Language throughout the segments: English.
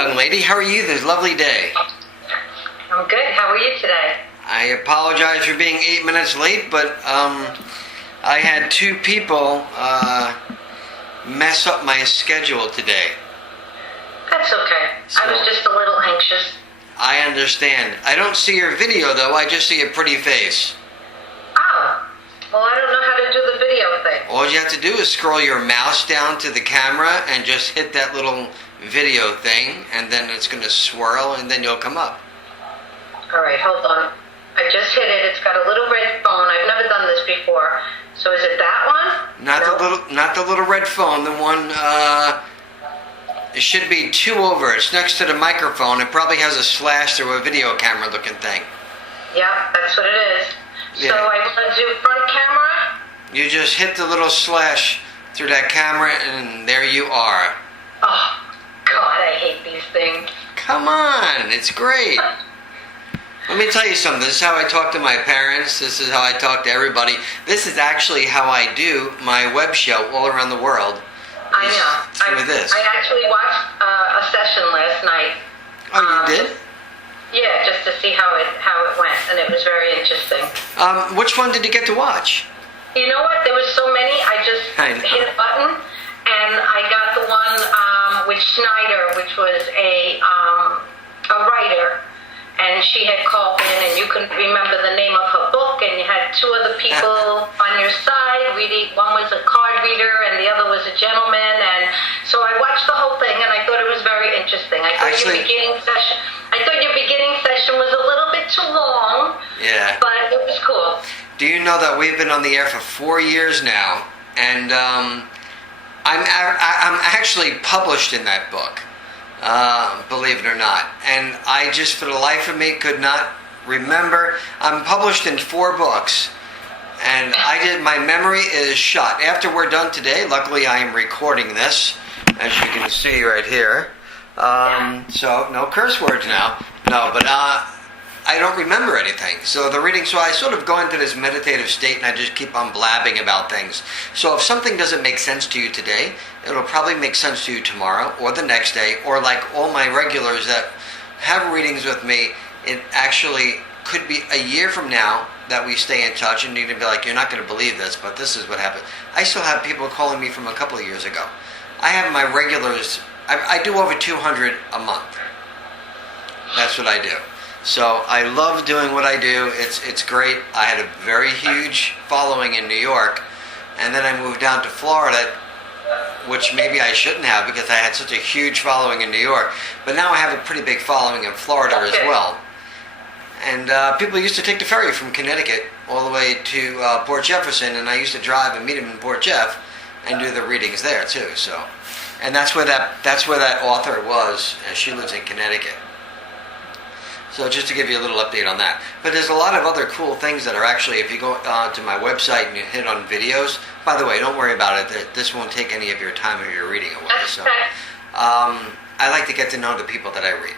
young lady. How are you this lovely day? I'm good. How are you today? I apologize for being 8 minutes late, but I had two people mess up my schedule today. That's okay. I was just a little anxious. I understand. I don't see your video, though. I just see a pretty face. Oh. Well, I don't know how to do the video thing. All you have to do is scroll your mouse down to the camera and just hit that little video thing, and then it's going to swirl, and then you'll come up. All right, hold on. I just hit it. It's got a little red phone. I've never done this before. So is it that one? Not the little red phone. The one. It should be two over. It's next to the microphone. It probably has a slash through a video camera looking thing. Yeah, that's what it is. Yeah. So I want to do front camera. You just hit the little slash through that camera, and there you are. Oh, God, I hate these things. Come on, it's great. Let me tell you something. This is how I talk to my parents. This is how I talk to everybody. This is actually how I do my web show all around the world. I know. Through this. I actually watched a session last night. Oh, you did? Yeah, just to see how it went, and it was very interesting. Which one did you get to watch? You know what? There was so many. I just hit a button, and I got the one with Schneider, which was a writer, and she had called in, and you couldn't remember the name of her book, and you had two other people on your side reading. One was a card reader, and the other was a gentleman, and so I watched the whole thing, and I thought it was very interesting. I thought your beginning session was a little bit too long. Yeah. But it was cool. Do you know that we've been on the air for 4 years now, and I'm actually published in that book, believe it or not. And I just, for the life of me, could not remember. I'm published in 4 books, and my memory is shot. After we're done today, luckily I am recording this, as you can see right here. So no curse words now. No, but I don't remember anything. So I sort of go into this meditative state, and I just keep on blabbing about things. So if something doesn't make sense to you today, it'll probably make sense to you tomorrow or the next day, or like all my regulars that have readings with me, it actually could be a year from now that we stay in touch, and you're going to be like, you're not going to believe this, but this is what happened. I still have people calling me from a couple of years ago. I have my regulars. I do over 200 a month. That's what I do. So I love doing what I do. It's great. I had a very huge following in New York, and then I moved down to Florida, which maybe I shouldn't have because I had such a huge following in New York. But now I have a pretty big following in Florida as well. And people used to take the ferry from Connecticut all the way to Port Jefferson, and I used to drive and meet them in Port Jeff and do the readings there too. So, and that's where that author was, and she lives in Connecticut. So just to give you a little update on that. But there's a lot of other cool things that are actually, if you go to my website and you hit on videos, by the way, don't worry about it. This won't take any of your time or your reading away. So I like to get to know the people that I read.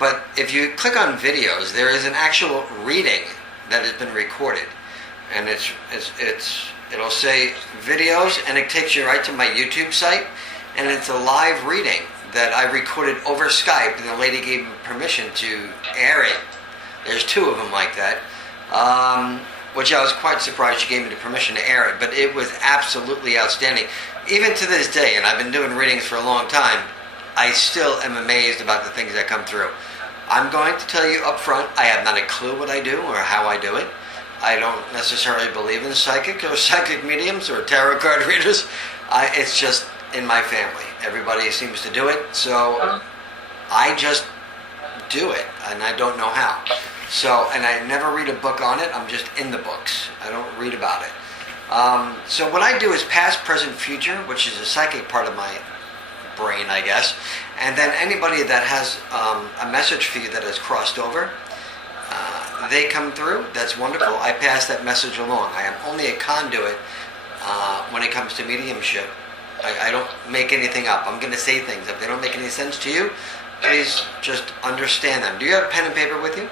But if you click on videos, there is an actual reading that has been recorded. And it'll say videos, and it takes you right to my YouTube site, and it's a live reading that I recorded over Skype, and the lady gave me permission to air it. There's 2 of them like that, which I was quite surprised she gave me the permission to air it, but it was absolutely outstanding. Even to this day, and I've been doing readings for a long time, I still am amazed about the things that come through. I'm going to tell you up front, I have not a clue what I do or how I do it. I don't necessarily believe in psychic or psychic mediums or tarot card readers. It's just in my family. Everybody seems to do it, so I just do it, and I don't know how. So, and I never read a book on it. I'm just in the books. I don't read about it. So what I do is past, present, future, which is a psychic part of my brain, I guess. And then anybody that has a message for you that has crossed over, they come through. That's wonderful. I pass that message along. I am only a conduit when it comes to mediumship. I don't make anything up. I'm going to say things. If they don't make any sense to you, please just understand them. Do you have a pen and paper with you?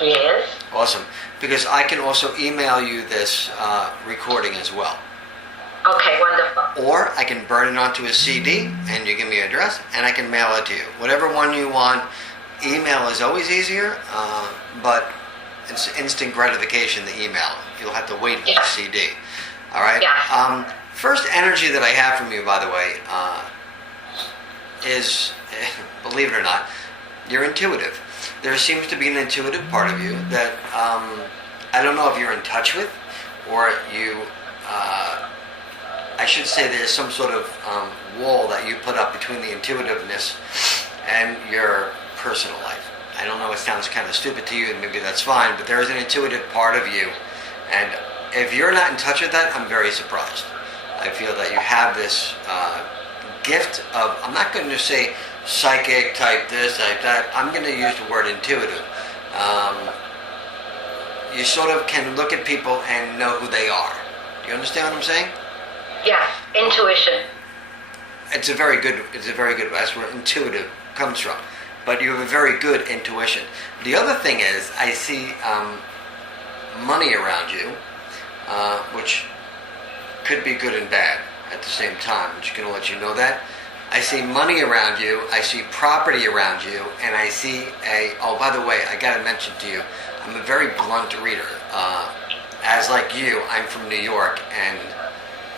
Yes. Awesome. Because I can also email you this recording as well. Okay, wonderful. Or I can burn it onto a CD and you give me your address and I can mail it to you. Whatever one you want. Email is always easier, but it's instant gratification, the email. You'll have to wait for the CD. All right? Yeah. First energy that I have from you, by the way, is, believe it or not, you're intuitive. There seems to be an intuitive part of you that I don't know if you're in touch with, or you, I should say there's some sort of wall that you put up between the intuitiveness and your personal life. I don't know, it sounds kind of stupid to you, and maybe that's fine, but there is an intuitive part of you, and if you're not in touch with that, I'm very surprised. I feel that you have this gift of, I'm not going to say psychic type this, type that, I'm going to use the word intuitive. You sort of can look at people and know who they are. Do you understand what I'm saying? Yes, intuition. It's a very good, that's where intuitive comes from. But you have a very good intuition. The other thing is, I see money around you, which could be good and bad at the same time. I'm just going to let you know that. I see money around you, I see property around you, and I see oh, by the way, I got to mention to you, I'm a very blunt reader. As like you, I'm from New York, and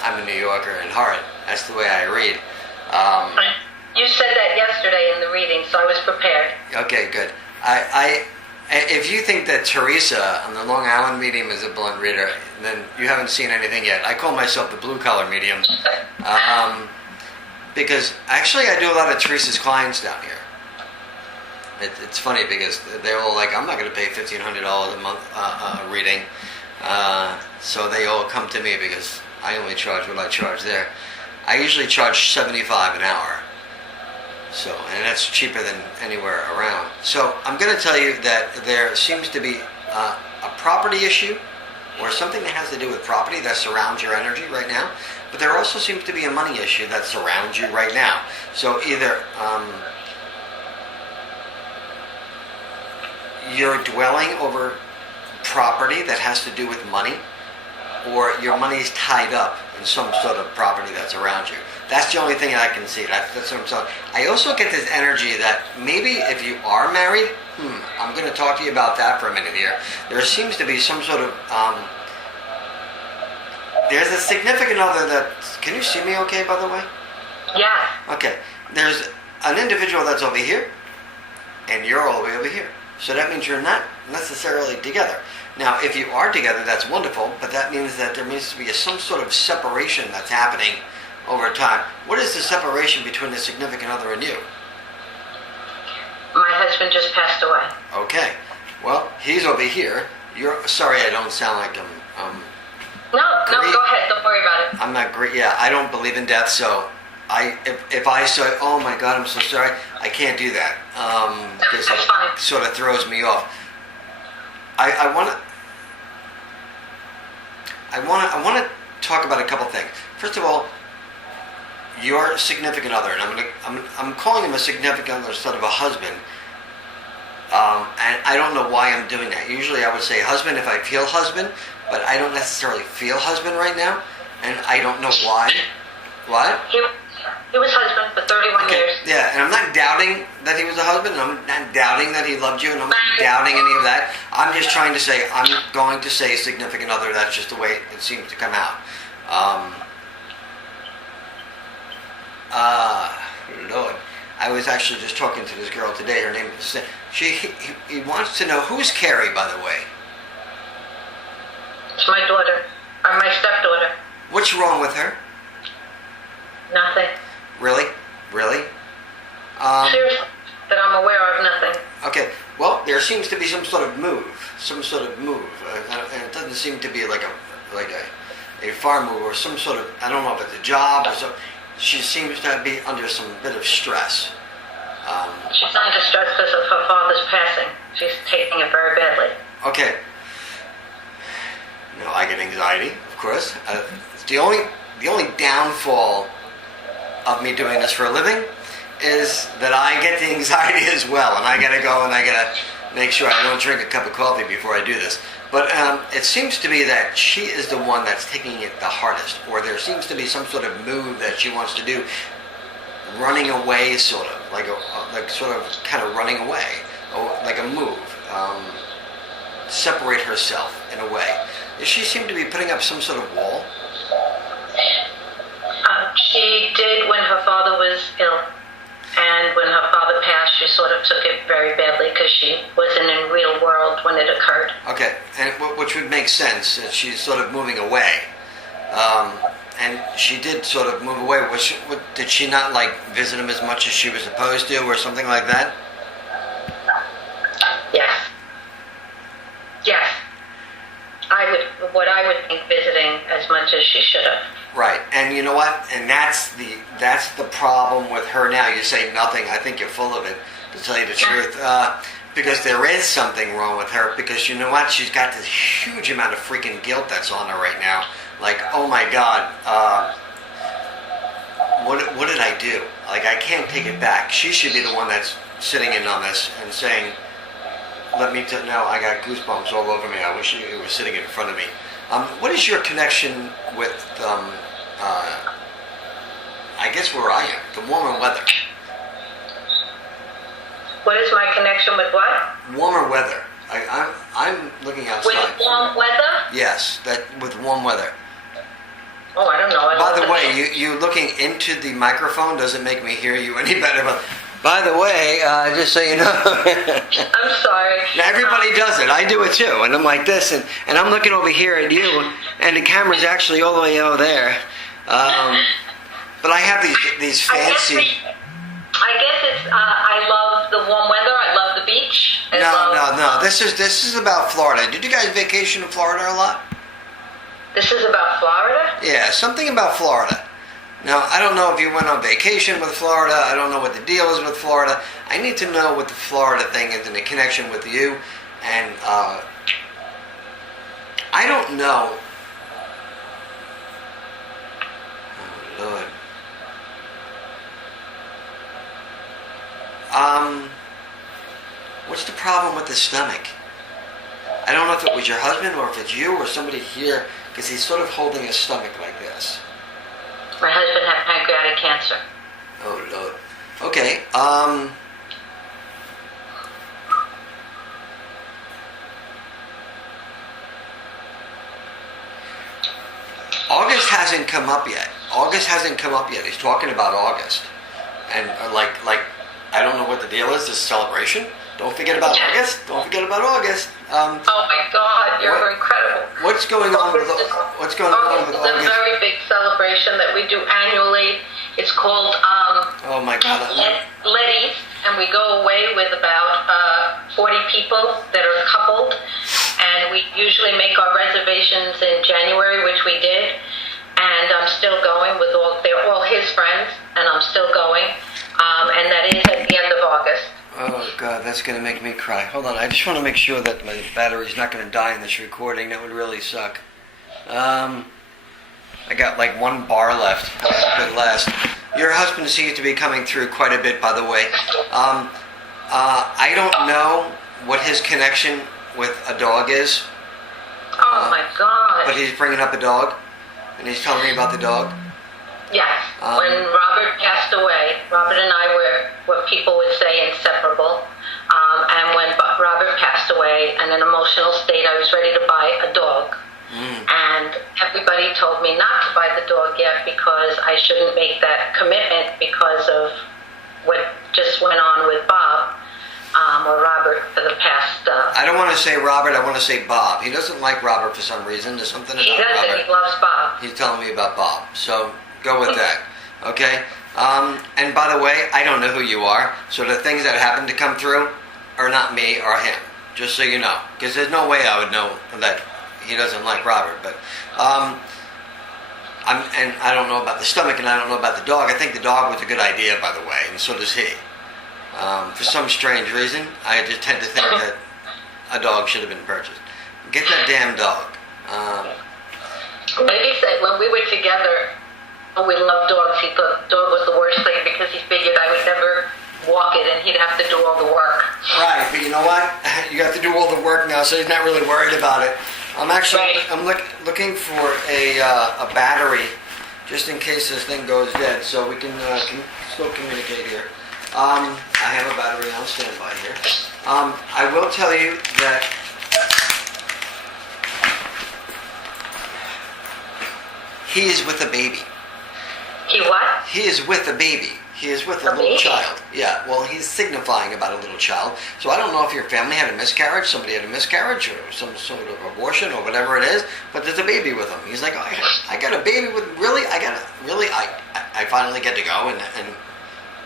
I'm a New Yorker in heart. That's the way I read. You said that yesterday in the reading, so I was prepared. Okay, good. If you think that Teresa on the Long Island medium is a blunt reader, then you haven't seen anything yet. I call myself the blue-collar medium. Because actually I do a lot of Teresa's clients down here. It's funny because they're all like, I'm not going to pay $1,500 a month reading. So they all come to me because I only charge what I charge there. I usually charge $75 an hour. So, and that's cheaper than anywhere around. So I'm going to tell you that there seems to be a property issue or something that has to do with property that surrounds your energy right now. But there also seems to be a money issue that surrounds you right now. So either you're dwelling over property that has to do with money, or your money's tied up in some sort of property that's around you. That's the only thing that I can see. That's what I'm saying. I also get this energy that maybe if you are married, I'm going to talk to you about that for a minute here. There seems to be some sort of, there's a significant other that, can you see me okay, by the way? Yeah. Okay. There's an individual that's over here, and you're all the way over here. So that means you're not necessarily together. Now, if you are together, that's wonderful, but that means that there needs to be some sort of separation that's happening over time. What is the separation between the significant other and you? My husband just passed away. Okay. Well, he's over here. You're sorry, I don't sound like I'm No, go ahead. Don't worry about it. I'm not great. Yeah, I don't believe in death, so if I say, oh my God, I'm so sorry, I can't do that because it sort of throws me off. I want to talk about a couple things. First of all, your significant other, and I'm calling him a significant other instead of a husband. And I don't know why I'm doing that. Usually I would say husband if I feel husband, but I don't necessarily feel husband right now, and I don't know why. What? He was husband for 31 years. Yeah, and I'm not doubting that he was a husband, and I'm not doubting that he loved you, and I'm not doubting any of that. I'm just trying to say, I'm going to say significant other. That's just the way it seems to come out. Lord, I was actually just talking to this girl today. Her name is, he wants to know, who's Carrie, by the way? It's my daughter, or my stepdaughter. What's wrong with her? Nothing. Really? Seriously, that I'm aware of, nothing. Okay, well, there seems to be some sort of move, and it doesn't seem to be like a farm move or some sort of, I don't know if it's a job or so. She seems to be under some bit of stress. She's under stress because of her father's passing. She's taking it very badly. Okay. No, I get anxiety, of course. It's the only downfall of me doing this for a living is that I get the anxiety as well, and I gotta go and I gotta make sure I don't drink a cup of coffee before I do this. But it seems to be that she is the one that's taking it the hardest, or there seems to be some sort of move that she wants to do, running away, sort of, like kind of running away, or like a move, separate herself in a way. Does she seem to be putting up some sort of wall? She did when her father was ill. And when her father passed, she sort of took it very badly because she wasn't in real world when it occurred. Okay, and which would make sense. That she's sort of moving away. And she did sort of move away. Did she not like visit him as much as she was supposed to, or something like that? Yes. Yes. I would think visiting as much as she should have. Right, and you know what? And that's the problem with her now. You say nothing. I think you're full of it, to tell you the truth. Because there is something wrong with her. Because you know what? She's got this huge amount of freaking guilt that's on her right now. Like, oh my God, what did I do? Like, I can't take it back. She should be the one that's sitting in on this and saying, let me know. I got goosebumps all over me. I wish it was sitting in front of me. What is your connection with, I guess where I am, the warmer weather? What is my connection with what? Warmer weather. I'm looking outside. With warm weather? Yes, with warm weather. Oh, I don't know. By the way, you looking into the microphone doesn't make me hear you any better. But by the way, just so you know. I'm sorry. Now, everybody does it. I do it too. And I'm like this, and I'm looking over here at you, and the camera's actually all the way over there. But I have these fancy... I guess it's, I love the warm weather. I love the beach. No. This is about Florida. Did you guys vacation in Florida a lot? This is about Florida? Yeah, something about Florida. Now, I don't know if you went on vacation with Florida. I don't know what the deal is with Florida. I need to know what the Florida thing is and the connection with you. And I don't know. Oh, Lord. What's the problem with the stomach? I don't know if it was your husband or if it's you or somebody here, because he's sort of holding his stomach like this. My husband had pancreatic cancer. Oh, Lord. Okay, August hasn't come up yet. He's talking about August. And like, I don't know what the deal is, this celebration. Don't forget about August. Oh My God, you're incredible. What's going on with August? August? It's a very big celebration that we do annually. It's called oh my God. Letty's, and we go away with about 40 people that are coupled, and we usually make our reservations in January, which we did, and I'm still going with they're all his friends, and I'm still going, and that is at the end of August. Oh God, that's going to make me cry. Hold on, I just want to make sure that my battery's not going to die in this recording. That would really suck. I got like one bar left. Good last. Your husband seems to be coming through quite a bit, by the way. I don't know what his connection with a dog is. Oh my God. But he's bringing up a dog, and he's telling me about the dog. Yes. When Robert passed away, Robert and I were what people would say inseparable. And when Robert passed away, in an emotional state, I was ready to buy a dog. And everybody told me not to buy the dog yet because I shouldn't make that commitment because of what just went on with Bob. Or Robert for the past... I don't want to say Robert, I want to say Bob. He doesn't like Robert for some reason. There's something about Robert. He doesn't, he loves Bob. He's telling me about Bob. So, go with that. Okay? And by the way, I don't know who you are. So the things that happen to come through are not me or him. Just so you know. Because there's no way I would know that he doesn't like Robert. But, and I don't know about the stomach and I don't know about the dog. I think the dog was a good idea, by the way. And so does he. For some strange reason, I just tend to think that a dog should have been purchased. Get that damn dog. Maybe said when we were together, we loved dogs. He thought dog was the worst thing because he figured I would never walk it and he'd have to do all the work. Right, but you know what? You have to do all the work now, so he's not really worried about it. I'm looking for a battery, just in case this thing goes dead, so we can still communicate here. I have a battery on standby here. I will tell you that he is with a baby. He what? He is with a baby. He is with a little child. Yeah, well, he's signifying about a little child. So I don't know if your family had a miscarriage, somebody had a miscarriage, or some sort of abortion, or whatever it is, but there's a baby with him. He's like, oh, I got a baby with, really? I finally get to go, and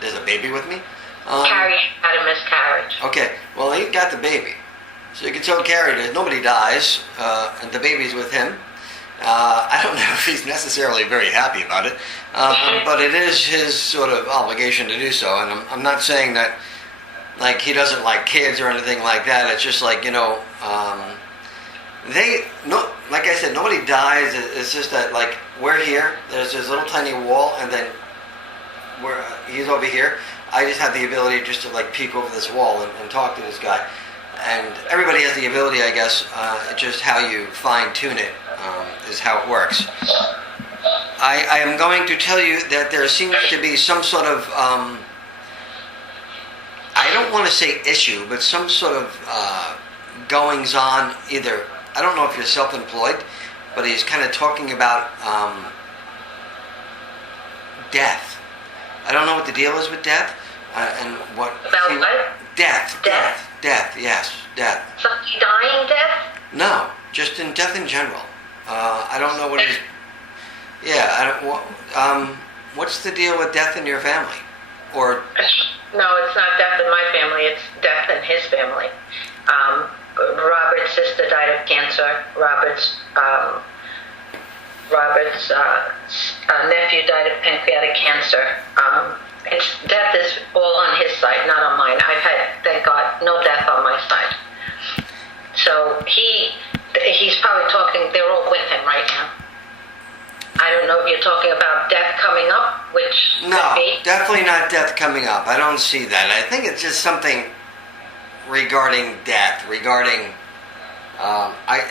there's a baby with me? Carrie had a miscarriage. Okay, well, he got the baby. So you can tell Carrie that nobody dies, and the baby's with him. I don't know if he's necessarily very happy about it, but it is his sort of obligation to do so. And I'm not saying that, like, he doesn't like kids or anything like that. It's just like, like I said, nobody dies. It's just that, like, we're here. There's this little tiny wall, and then he's over here. I just have the ability just to, like, peek over this wall and talk to this guy. And everybody has the ability, I guess. It's just how you fine-tune it is how it works. I am going to tell you that there seems to be some sort of, I don't want to say issue, but some sort of goings-on either. I don't know if you're self-employed, but he's kind of talking about death. I don't know what the deal is with death. And what... About what? Death. Yes, death. Somebody dying death? No, just in death in general. I don't know what he's... Yeah, what's the deal with death in your family? Or... No, it's not death in my family, it's death in his family. Robert's sister died of cancer. Robert's nephew died of pancreatic cancer. Death is all on his side, not on mine. I've had, thank God, no death on my side. So he's probably talking, they're all with him right now. I don't know if you're talking about death coming up, which no, could be. Definitely not death coming up. I don't see that. I think it's just something regarding death, regarding,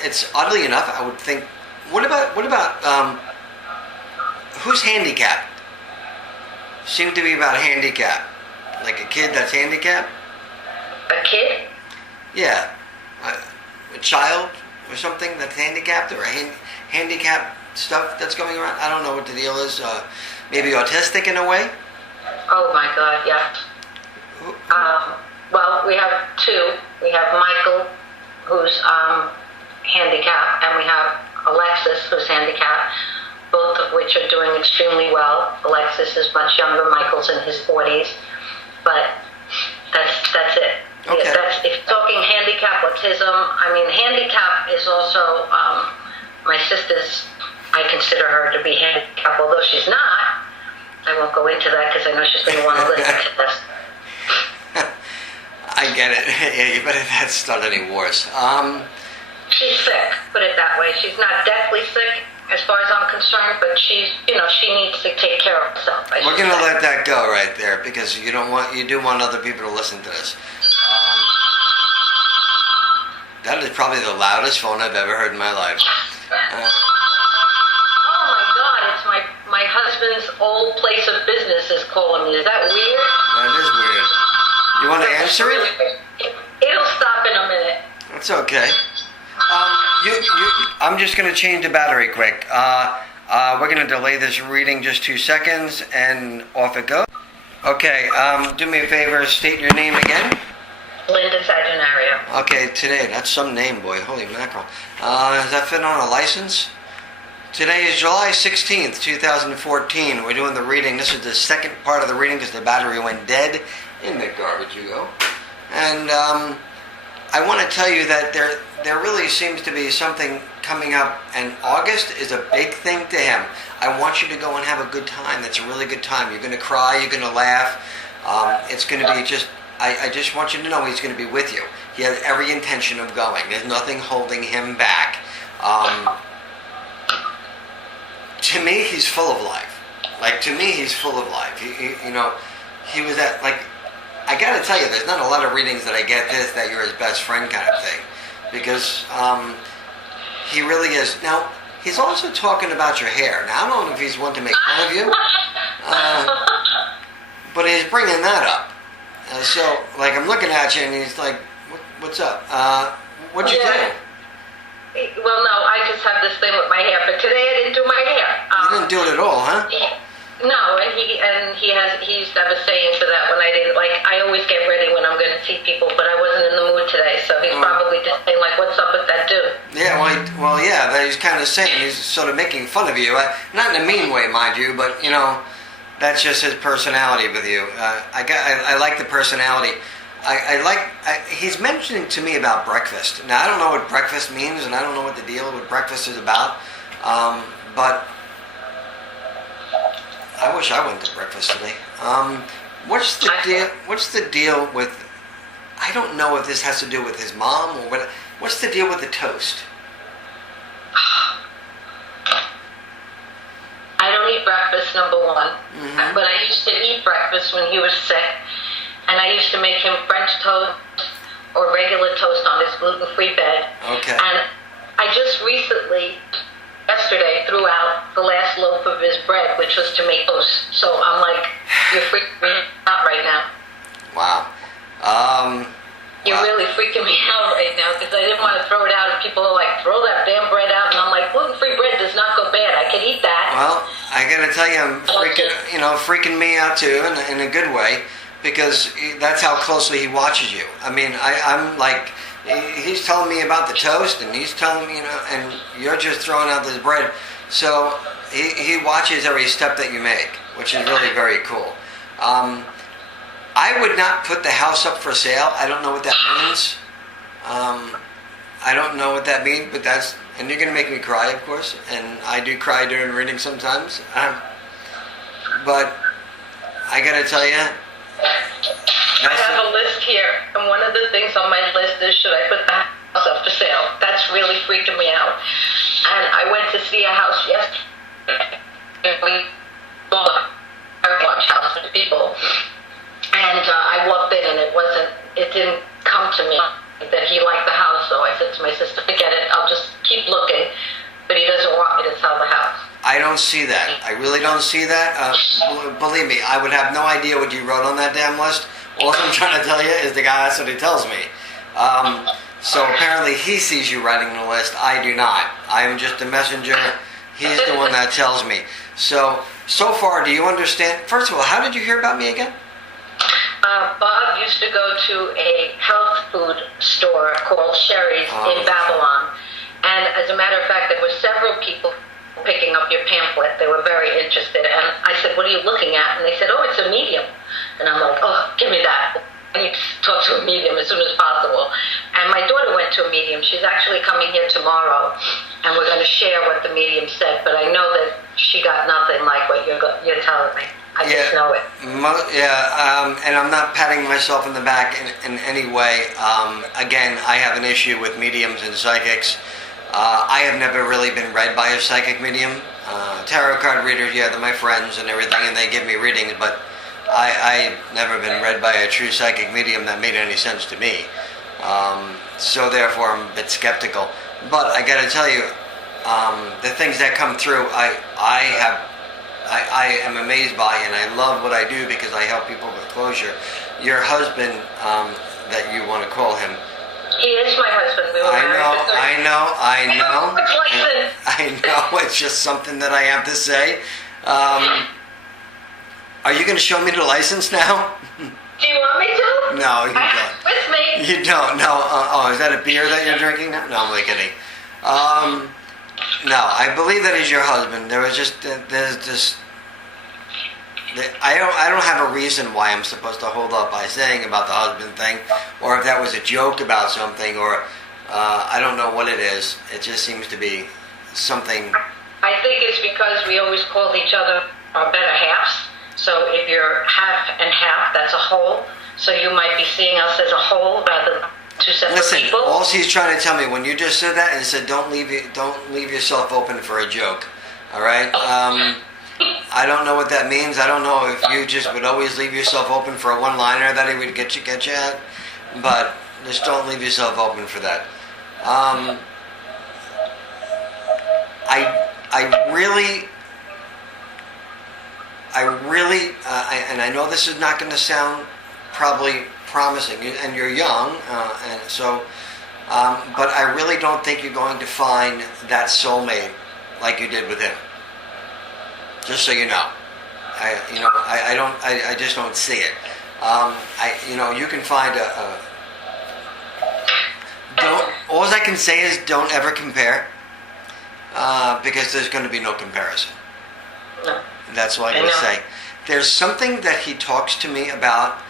it's oddly enough, I would think, what about who's handicapped? Seemed to be about handicap. Like a kid that's handicapped? A kid? Yeah. A child or something that's handicapped, or handicap stuff that's going around. I don't know what the deal is. Maybe autistic in a way? Oh my God, yeah. Well, we have two. We have Michael, who's handicapped, and we have Alexis, who's handicapped, both of which are doing extremely well. Alexis is much younger. Michael's in his 40s. But that's it. Okay. Yeah, if talking handicap, autism, I mean, handicap is also, my sister's, I consider her to be handicapped, although she's not. I won't go into that because I know she's going to want to listen to this. I get it. Yeah, you better not start any wars. She's sick, put it that way. She's not deathly sick, as far as I'm concerned, but she's, she needs to take care of herself. We're going to let that go right there because you do want other people to listen to this. That is probably the loudest phone I've ever heard in my life. Oh my God, it's my husband's old place of business is calling me. Is that weird? That is weird. You want to answer it? It'll stop in a minute. That's okay. I'm just going to change the battery quick. We're going to delay this reading just 2 seconds, and off it goes. Okay, do me a favor, state your name again. Linda Sagenario. Okay, today, that's some name, boy. Holy mackerel. Does that fit on a license? Today is July 16th, 2014. We're doing the reading. This is the second part of the reading because the battery went dead. In the garbage you go. And I want to tell you that there really seems to be something coming up, and August is a big thing to him. I want you to go and have a good time. That's a really good time. You're going to cry. You're going to laugh. It's going to be just... I just want you to know he's going to be with you. He has every intention of going. There's nothing holding him back. To me, he's full of life. Like, to me, he's full of life. He was at, like, I got to tell you, there's not a lot of readings that I get this, that you're his best friend kind of thing. Because he really is. Now, he's also talking about your hair. Now, I don't know if he's one to make fun of you, but he's bringing that up. So, like, I'm looking at you, and he's like, what's up? What'd you do? Well, no, I just have this thing with my hair, but today I didn't do my hair. You didn't do it at all, huh? No, and he used to have a saying for that when I didn't, like, I always get ready when I'm going to see people, but I wasn't in the mood today, so he's probably just saying, like, what's up with that dude? Yeah, yeah, that he's kind of saying, he's sort of making fun of you, not in a mean way, mind you, but, you know, that's just his personality with you. I like the personality. He's mentioning to me about breakfast. Now, I don't know what breakfast means, and I don't know what the deal with breakfast is about, but I wish I went to breakfast today. What's the deal with, I don't know if this has to do with his mom or what. What's the deal with the toast? I don't eat breakfast, number one. Mm-hmm. But I used to eat breakfast when he was sick. And I used to make him French toast or regular toast on his gluten-free bed. Okay. And I just recently, yesterday, threw out the last loaf of his bread, which was to make toast. So I'm like, you're freaking me out right now. Wow. You're really freaking me out right now because I didn't want to throw it out, and people are like, throw that damn bread out, and I'm like, gluten-free bread does not go bad. I can eat that. Well, I gotta tell you, I'm freaking me out too, in a good way, because that's how closely he watches you. I mean, I'm like, he's telling me about the toast, and he's telling me, and you're just throwing out this bread. So he watches every step that you make, which is really very cool. I would not put the house up for sale. I don't know what that means. I don't know what that means, but and you're going to make me cry, of course, and I do cry during reading sometimes. But I got to tell you, I have a list here, and one of the things on my list is, should I put the house up for sale? That's really freaking me out. And I went to see a house yesterday. We bought a large house with people. And I walked in, and it didn't come to me that he liked the house. So I said to my sister, forget it, I'll just keep looking. But he doesn't want me to sell the house. I don't see that. I really don't see that. Believe me, I would have no idea what you wrote on that damn list. All I'm trying to tell you is that's what he tells me. So apparently he sees you writing the list. I do not. I am just a messenger. He's the one that tells me. So far, do you understand? First of all, how did you hear about me again? Bob used to go to a health food store called Sherry's in Babylon. And as a matter of fact, there were several people picking up your pamphlet. They were very interested. And I said, what are you looking at? And they said, oh, it's a medium. And I'm like, oh, give me that. I need to talk to a medium as soon as possible. And my daughter went to a medium. She's actually coming here tomorrow. And we're going to share what the medium said. But I know that she got nothing like what you're telling me. I just know it. And I'm not patting myself in the back in any way. Again, I have an issue with mediums and psychics. I have never really been read by a psychic medium. Tarot card readers, they're my friends and everything, and they give me readings, but I've never been read by a true psychic medium that made any sense to me. So therefore, I'm a bit skeptical. But I got to tell you, the things that come through, I am amazed by, and I love what I do because I help people with closure. Your husband, that you want to call him. He is my husband. We were married for 30 I know. License. I know. It's just something that I have to say. Are you going to show me the license now? Do you want me to? No, you don't. With me. You don't. No. Is that a beer that you're drinking now? No, I'm only kidding. No, I believe that he's your husband. There's this. I don't have a reason why I'm supposed to hold up by saying about the husband thing, or if that was a joke about something, or I don't know what it is. It just seems to be something. I think it's because we always called each other our better halves. So if you're half and half, that's a whole. So you might be seeing us as a whole rather than two separate people. Listen, all he's trying to tell me when you just said that, and said don't leave yourself open for a joke. All right. I don't know what that means. I don't know if you just would always leave yourself open for a one-liner that he would get you at, but just don't leave yourself open for that. I really, and I know this is not going to sound probably promising, and you're young, and so, but I really don't think you're going to find that soulmate like you did with him. Just so you know, I just don't see it. You can find all I can say is don't ever compare, because there's going to be no comparison. No. That's all I can say. There's something that he talks to me about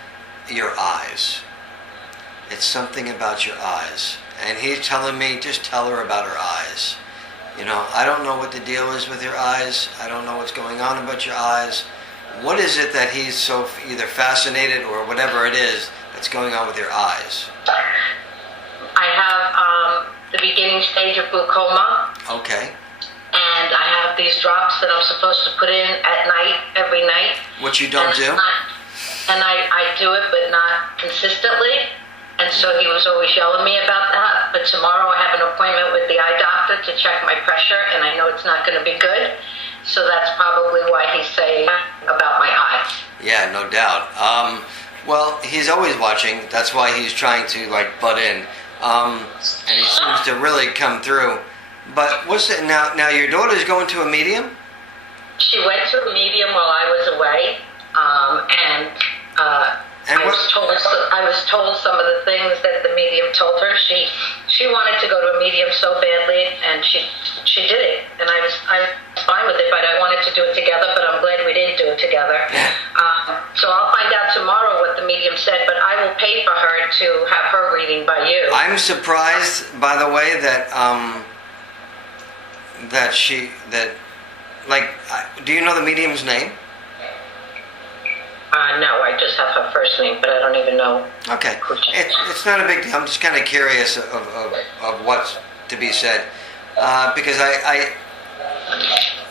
your eyes. It's something about your eyes. And he's telling me, just tell her about her eyes. I don't know what the deal is with your eyes. I don't know what's going on about your eyes. What is it that he's so either fascinated or whatever it is that's going on with your eyes? I have the beginning stage of glaucoma. Okay. And I have these drops that I'm supposed to put in at night, every night. Which you don't do? And I do it, but not consistently. And so he was always yelling at me about that. But tomorrow I have an appointment with the eye doctor to check my pressure, and I know it's not going to be good. So that's probably why he's saying about my eyes. Yeah, no doubt. Well, he's always watching. That's why he's trying to butt in. And he seems to really come through. But what's it now? Now your daughter's going to a medium? She went to a medium while I was away, and I was told some of the things that the medium told her. She wanted to go to a medium so badly, and she did it, and I was fine with it. But I wanted to do it together. But I'm glad we didn't do it together. So I'll find out tomorrow what the medium said. But I will pay for her to have her reading by you. I'm surprised, by the way, that do you know the medium's name? No, I just have her first name, but I don't even know. Okay, it's not a big deal. I'm just kind of curious of what's to be said, because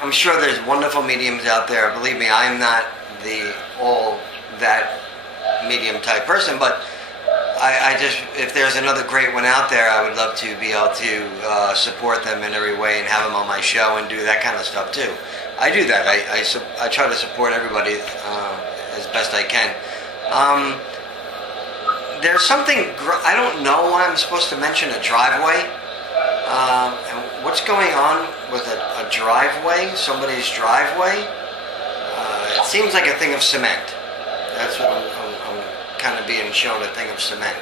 I'm sure there's wonderful mediums out there. Believe me, I'm not that medium type person, but I just, if there's another great one out there, I would love to be able to support them in every way and have them on my show and do that kind of stuff too. I do that. I try to support everybody as best I can. There's something, I don't know why I'm supposed to mention a driveway. And what's going on with a driveway, somebody's driveway? It seems like a thing of cement. That's what I'm kind of being shown, a thing of cement.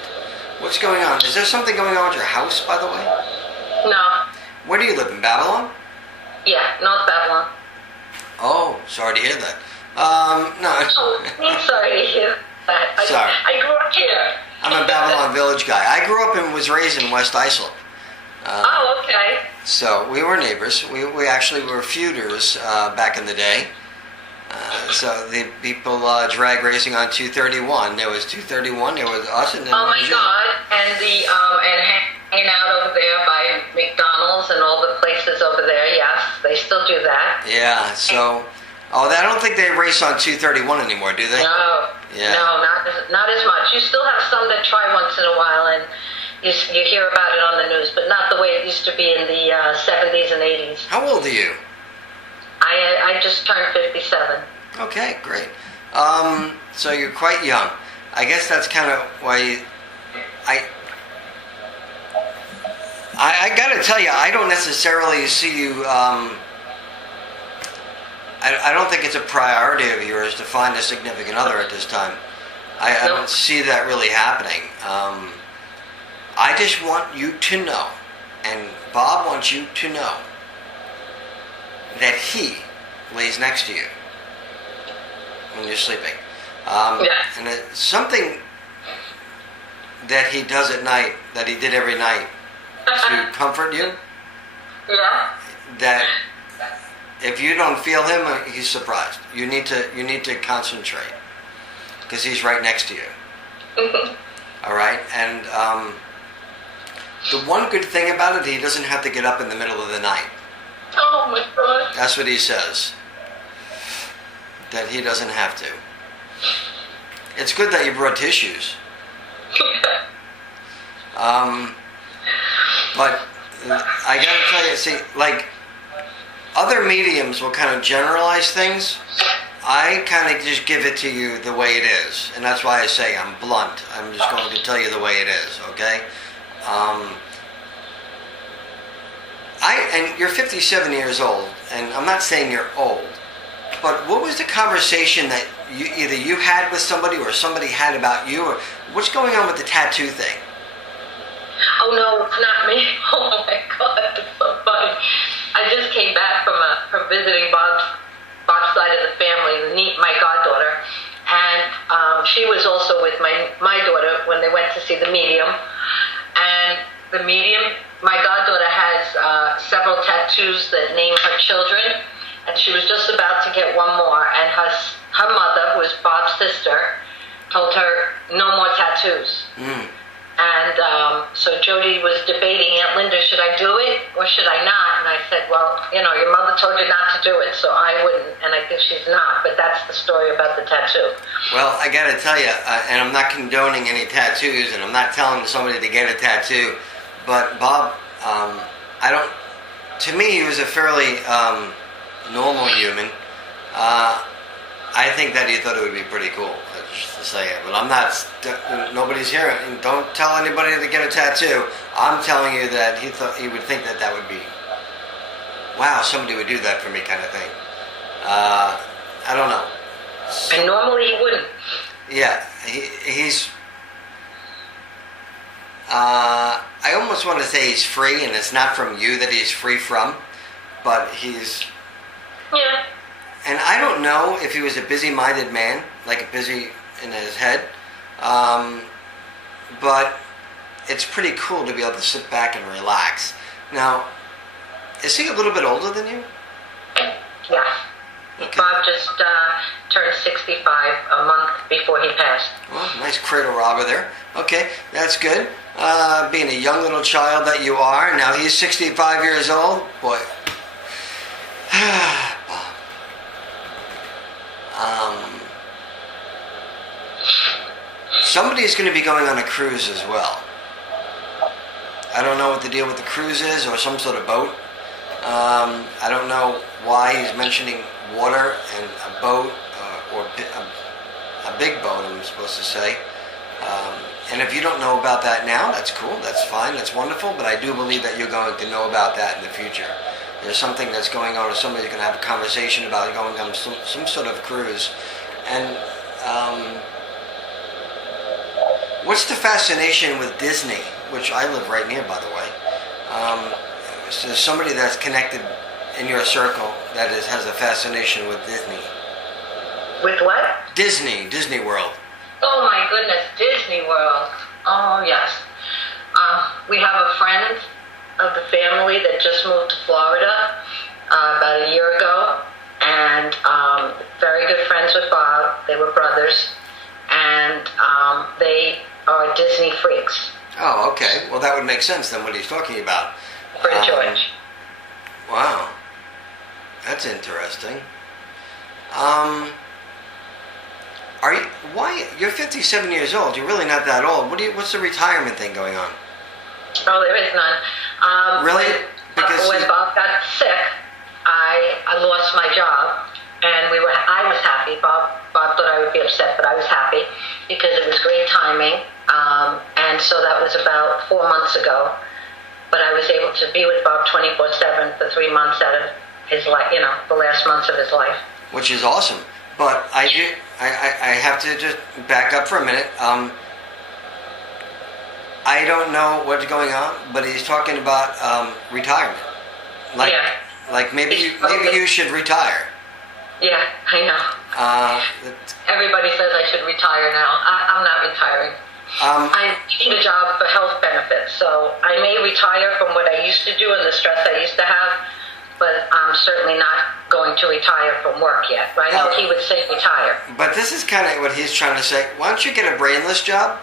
What's going on? Is there something going on with your house, by the way? No. Where do you live, in Babylon? Yeah, North Babylon. Oh, sorry to hear that. No. I'm sorry to hear that. Sorry. I grew up here. I'm a Babylon Village guy. I grew up and was raised in West Islip. Okay. So we were neighbors. We actually were feuders back in the day. So the people drag racing on 231. There was 231. There was us, and then oh my God! And and hanging out over there by McDonald's and all the places over there. Yes, they still do that. Yeah. So, I don't think they race on 231 anymore, do they? No. Yeah. No, not as much. You still have some that try once in a while, and you hear about it on the news, but not the way it used to be in the 70s and 80s. How old are you? I just turned 57. Okay, great. So you're quite young. I guess that's kind of why I got to tell you, I don't necessarily see you. I don't think it's a priority of yours to find a significant other at this time. I don't see that really happening. I just want you to know, and Bob wants you to know, that he lays next to you when you're sleeping. And it's something that he does at night, that he did every night to comfort you. Yeah. That if you don't feel him, he's surprised. You need to concentrate, because he's right next to you. Mm-hmm. All right, and the one good thing about it, he doesn't have to get up in the middle of the night. Oh my God. That's what he says. that he doesn't have to. It's good that you brought tissues. But I gotta tell you, see, like, other mediums will kind of generalize things. I kind of just give it to you the way it is. And that's why I say I'm blunt. I'm just going to tell you the way it is, okay? And you're 57 years old, and I'm not saying you're old, but what was the conversation that either you had with somebody or somebody had about you, or what's going on with the tattoo thing? Oh no, it's not me. Oh my God, it's so funny. I just came back from visiting Bob's side of the family, my goddaughter, and she was also with my daughter when they went to see the medium. And the medium, my goddaughter has several tattoos that name her children, and she was just about to get one more, and her mother, who is Bob's sister, told her no more tattoos. And so Jody was debating, Aunt Linda, should I do it or should I not? And I said, well, your mother told you not to do it, so I wouldn't, and I think she's not. But that's the story about the tattoo. Well, I got to tell you, and I'm not condoning any tattoos, and I'm not telling somebody to get a tattoo, but Bob, to me, he was a fairly normal human. I think that he thought it would be pretty cool, just to say it. But I'm not, nobody's here. And don't tell anybody to get a tattoo. I'm telling you that he would think that would be, wow, somebody would do that for me kind of thing. I don't know. And normally he wouldn't. Yeah, he's, I almost want to say he's free, and it's not from you that he's free from, but he's... Yeah. And I don't know if he was a busy-minded man, like a busy in his head, but it's pretty cool to be able to sit back and relax. Now, is he a little bit older than you? Yeah. Okay. Bob just turned 65 a month before he passed. Well, nice cradle robber there. Okay, that's good. Being a young little child that you are, now he's 65 years old. Boy. Somebody's going to be going on a cruise as well. I don't know what the deal with the cruise is, or some sort of boat. I don't know why he's mentioning water and a boat, or a big boat, I'm supposed to say. And if you don't know about that now, that's cool, that's fine, that's wonderful, but I do believe that you're going to know about that in the future. There's something that's going on, or somebody's going to have a conversation about going on some sort of cruise. And what's the fascination with Disney, which I live right near, by the way? So there's somebody that's connected in your circle that has a fascination with Disney. With what? Disney World. Oh my goodness, Disney World. Oh yes. We have a friend of the family that just moved to Florida about a year ago, and very good friends with Bob. They were brothers, and they are Disney freaks. Oh, okay. Well, that would make sense then, what he's talking about. Prince George. Wow. That's interesting. You're 57 years old. You're really not that old. What's the retirement thing going on? Oh, there is none. Really? Because when Bob got sick, I lost my job, and I was happy. Bob thought I would be upset, but I was happy because it was great timing. And so that was about 4 months ago. But I was able to be with Bob 24/7 for 3 months out of his life, the last months of his life. Which is awesome. But I have to just back up for a minute. I don't know what's going on, but he's talking about retirement. Like maybe you should retire. Yeah, I know. Everybody says I should retire now. I'm not retiring. I need a job for health benefits, so I may retire from what I used to do and the stress I used to have, but I'm certainly not going to retire from work yet. I know he would say retire. But this is kind of what he's trying to say. Why don't you get a brainless job?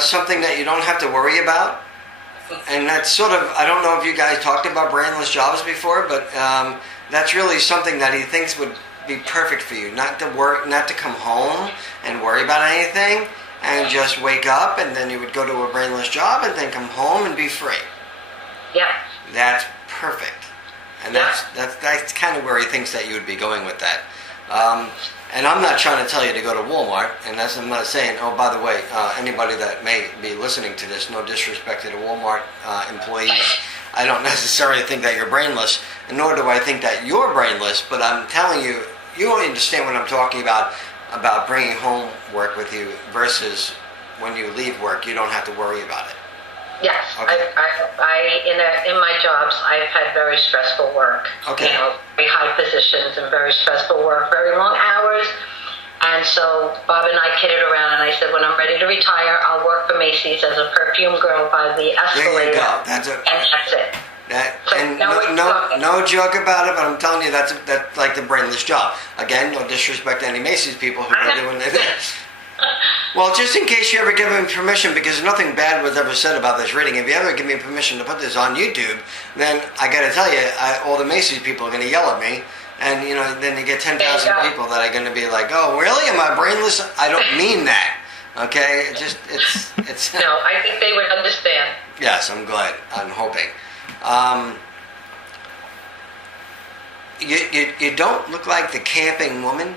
Something that you don't have to worry about. And that's sort of, I don't know if you guys talked about brainless jobs before, but that's really something that he thinks would be perfect for you. Not to come home and worry about anything, and just wake up, and then you would go to a brainless job, and then come home and be free. Yeah. That's perfect. And that's kind of where he thinks that you would be going with that. And I'm not trying to tell you to go to Walmart, and I'm not saying, oh, by the way, anybody that may be listening to this, no disrespect to the Walmart employees, I don't necessarily think that you're brainless, and nor do I think that you're brainless, but I'm telling you, you don't understand what I'm talking about bringing home work with you versus when you leave work, you don't have to worry about it. Yes, okay. In my jobs, I've had very stressful work. Okay. Very high positions and very stressful work, very long hours. And so Bob and I kidded around, and I said, when I'm ready to retire, I'll work for Macy's as a perfume girl by the escalator. There you go. And that's it. No joke about it, but I'm telling you, that's like the brainless job. Again, no disrespect to any Macy's people who are doing it. Well, just in case you ever give me permission, because nothing bad was ever said about this reading, if you ever give me permission to put this on YouTube, then I got to tell you, all the Macy's people are going to yell at me, and then you get 10,000 people that are going to be like, "Oh, really? Am I brainless?" I don't mean that. Okay, it's. No, I think they would understand. Yes, I'm glad. I'm hoping. You don't look like the camping woman,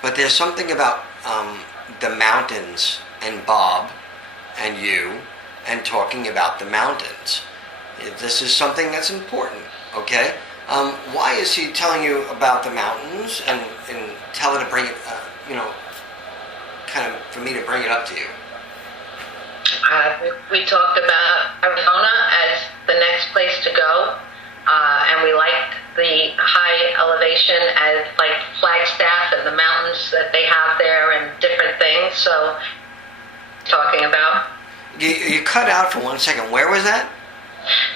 but there's something about the mountains and Bob and you and talking about the mountains. This is something that's important, okay? Why is he telling you about the mountains and tell her to bring it, kind of for me to bring it up to you? We talked about Arizona as the next place to go, and we liked the high elevation as like Flagstaff and the mountains that they have there and different things. So, talking about. You cut out for 1 second. Where was that?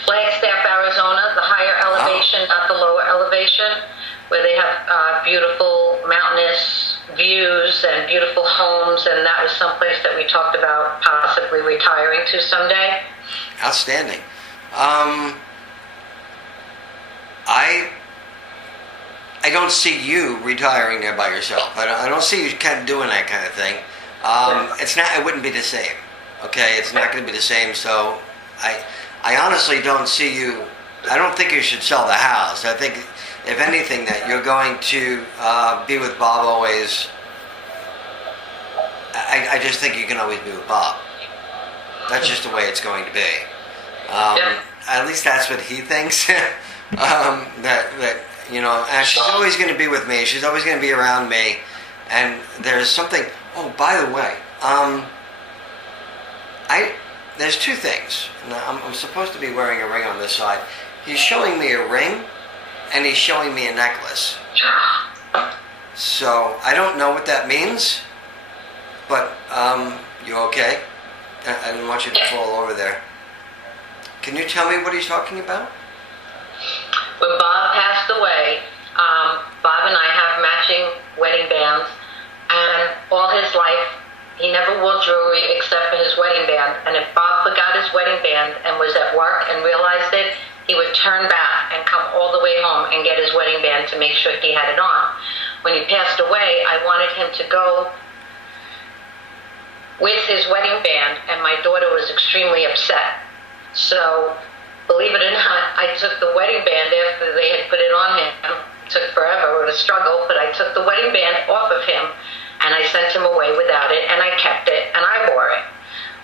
Flagstaff, Arizona, the higher elevation, not the lower elevation, where they have beautiful mountainous views and beautiful homes, and that was someplace that we talked about possibly retiring to someday. Outstanding. I don't see you retiring there by yourself. I don't see you kind of doing that kind of thing. It's not. It wouldn't be the same. Okay, it's not going to be the same. So I honestly don't see you. I don't think you should sell the house. I think, if anything, that you're going to be with Bob always. I just think you can always be with Bob. That's just the way it's going to be. At least that's what he thinks. And she's always going to be with me. She's always going to be around me. And there's something. Oh, by the way, there's two things. Now, I'm supposed to be wearing a ring on this side. He's showing me a ring, and he's showing me a necklace. So I don't know what that means. But you okay? I didn't want you to fall over there. Can you tell me what he's talking about? When Bob passed away, Bob and I have matching wedding bands, and all his life, he never wore jewelry except for his wedding band. And if Bob forgot his wedding band and was at work and realized it, he would turn back and come all the way home and get his wedding band to make sure he had it on. When he passed away, I wanted him to go with his wedding band, and my daughter was extremely upset. So, believe it or not, I took the wedding band after they had put it on him. It took forever, it was a struggle, but I took the wedding band off of him, and I sent him away without it, and I kept it, and I wore it.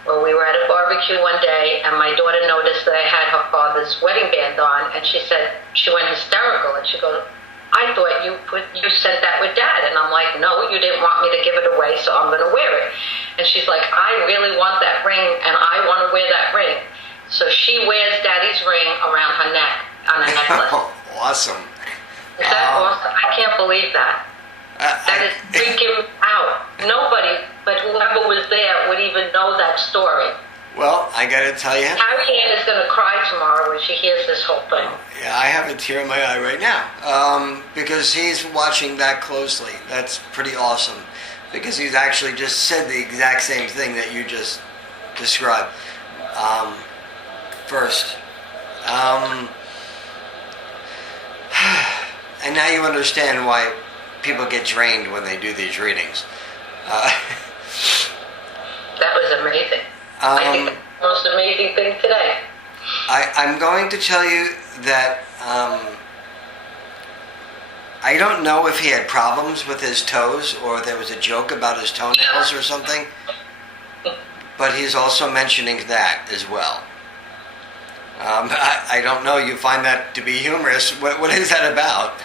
Well, we were at a barbecue one day, and my daughter noticed that I had her father's wedding band on, and she went hysterical, and she goes, "I thought you sent that with Dad." And I'm like, "No, you didn't want me to give it away, so I'm going to wear it." And she's like, "I really want that ring, and I want to wear that ring." So she wears Daddy's ring around her neck on a necklace. Awesome. Is that awesome? I can't believe that. That is freaking out. Nobody, but whoever was there, would even know that story. Well, I got to tell you. Harry Ann is going to cry tomorrow when she hears this whole thing. Yeah, I have a tear in my eye right now because he's watching that closely. That's pretty awesome because he's actually just said the exact same thing that you just described. First. And now you understand why people get drained when they do these readings. That was amazing. I think that's the most amazing thing today. I'm going to tell you that I don't know if he had problems with his toes or there was a joke about his toenails or something, but he's also mentioning that as well. I don't know. You find that to be humorous. What is that about?